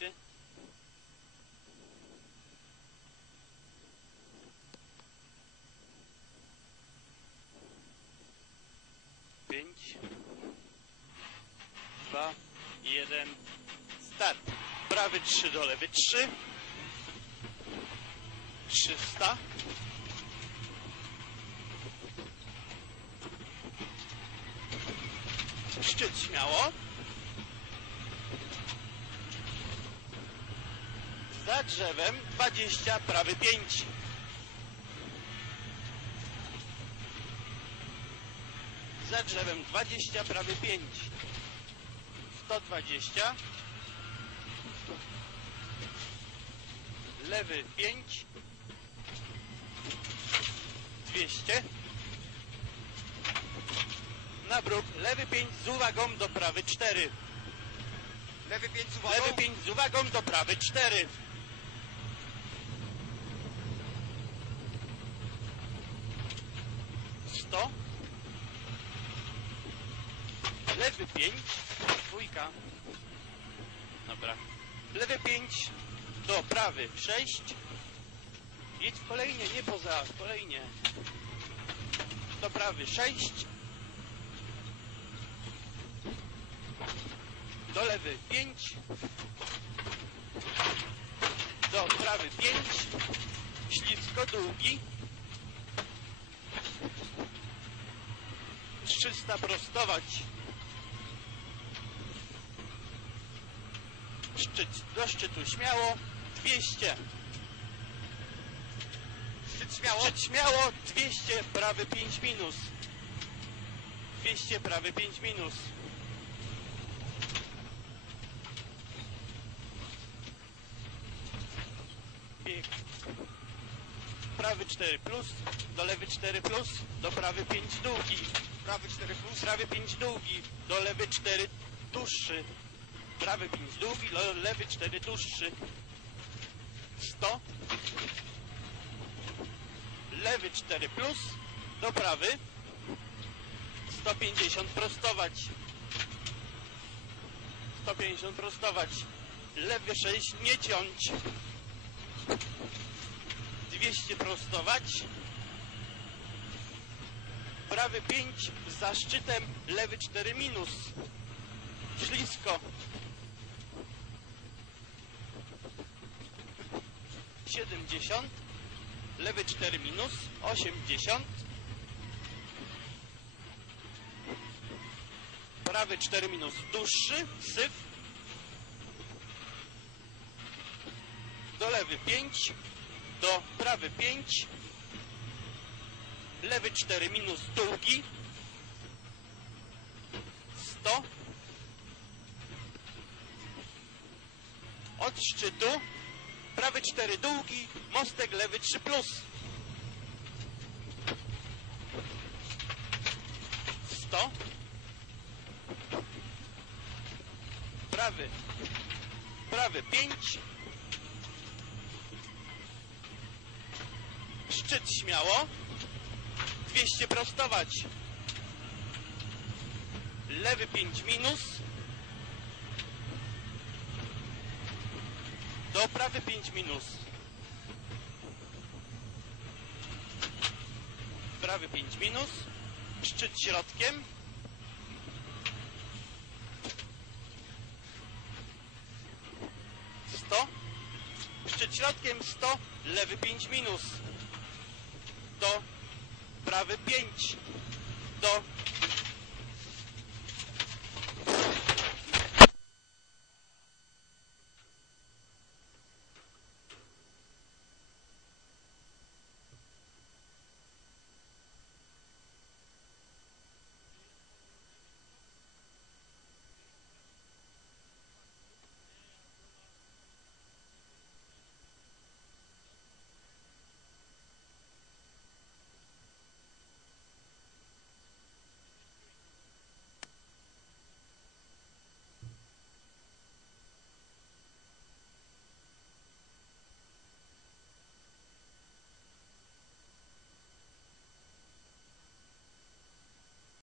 200. Pięć, dwa, jeden, start. Prawy trzy do lewy trzy. Trzysta. Szczyt śmiało. Za drzewem 20, prawy 5. Za drzewem 20, prawy 5. 120. Lewy 5. 200. Na bruk, lewy 5 z uwagą do prawy 4. Lewy 5 z uwagą. Lewy 5 z uwagą do prawy 4. Sto. Lewy 5. Dwójka. Dobra. Lewy 5 do prawy 6. Jedź kolejnie, nie poza, kolejnie. Do prawy 6. Do lewy 5. Do prawy 5. Ślisko długi. 300 prostować. Szczyt, do szczytu śmiało. 200. Szczyt śmiało. Szczyt śmiało. 200, prawy 5 minus. 200, prawy 5 minus. Prawy 4 plus, do lewy 4 plus, do prawy 5 długi. Prawy 4 plus. Prawy 5 długi, do lewy 4 dłuższy. Prawy 5 długi, do lewy 4 dłuższy. 100. Lewy 4 plus, do prawy. 150 prostować. 150 prostować. Lewy 6 nie ciąć. 200 prostować. Prawy 5 za szczytem, lewy 4 minus. Ślisko. 70. Lewy 4 minus. 80. Prawy 4 minus. Dłuższy. Syf. Do lewy 5. Do prawy 5. Lewy 4 minus długi. 100. Od szczytu. Prawy 4 długi. Mostek lewy 3 plus. 100. Prawy. Prawy 5. śmiało. 200 prostować. Lewy 5 minus. Do prawy 5 minus. Prawy 5 minus. Szczyt środkiem. Sto. Szczyt środkiem 100. Lewy 5 minus. Do prawy 5. Do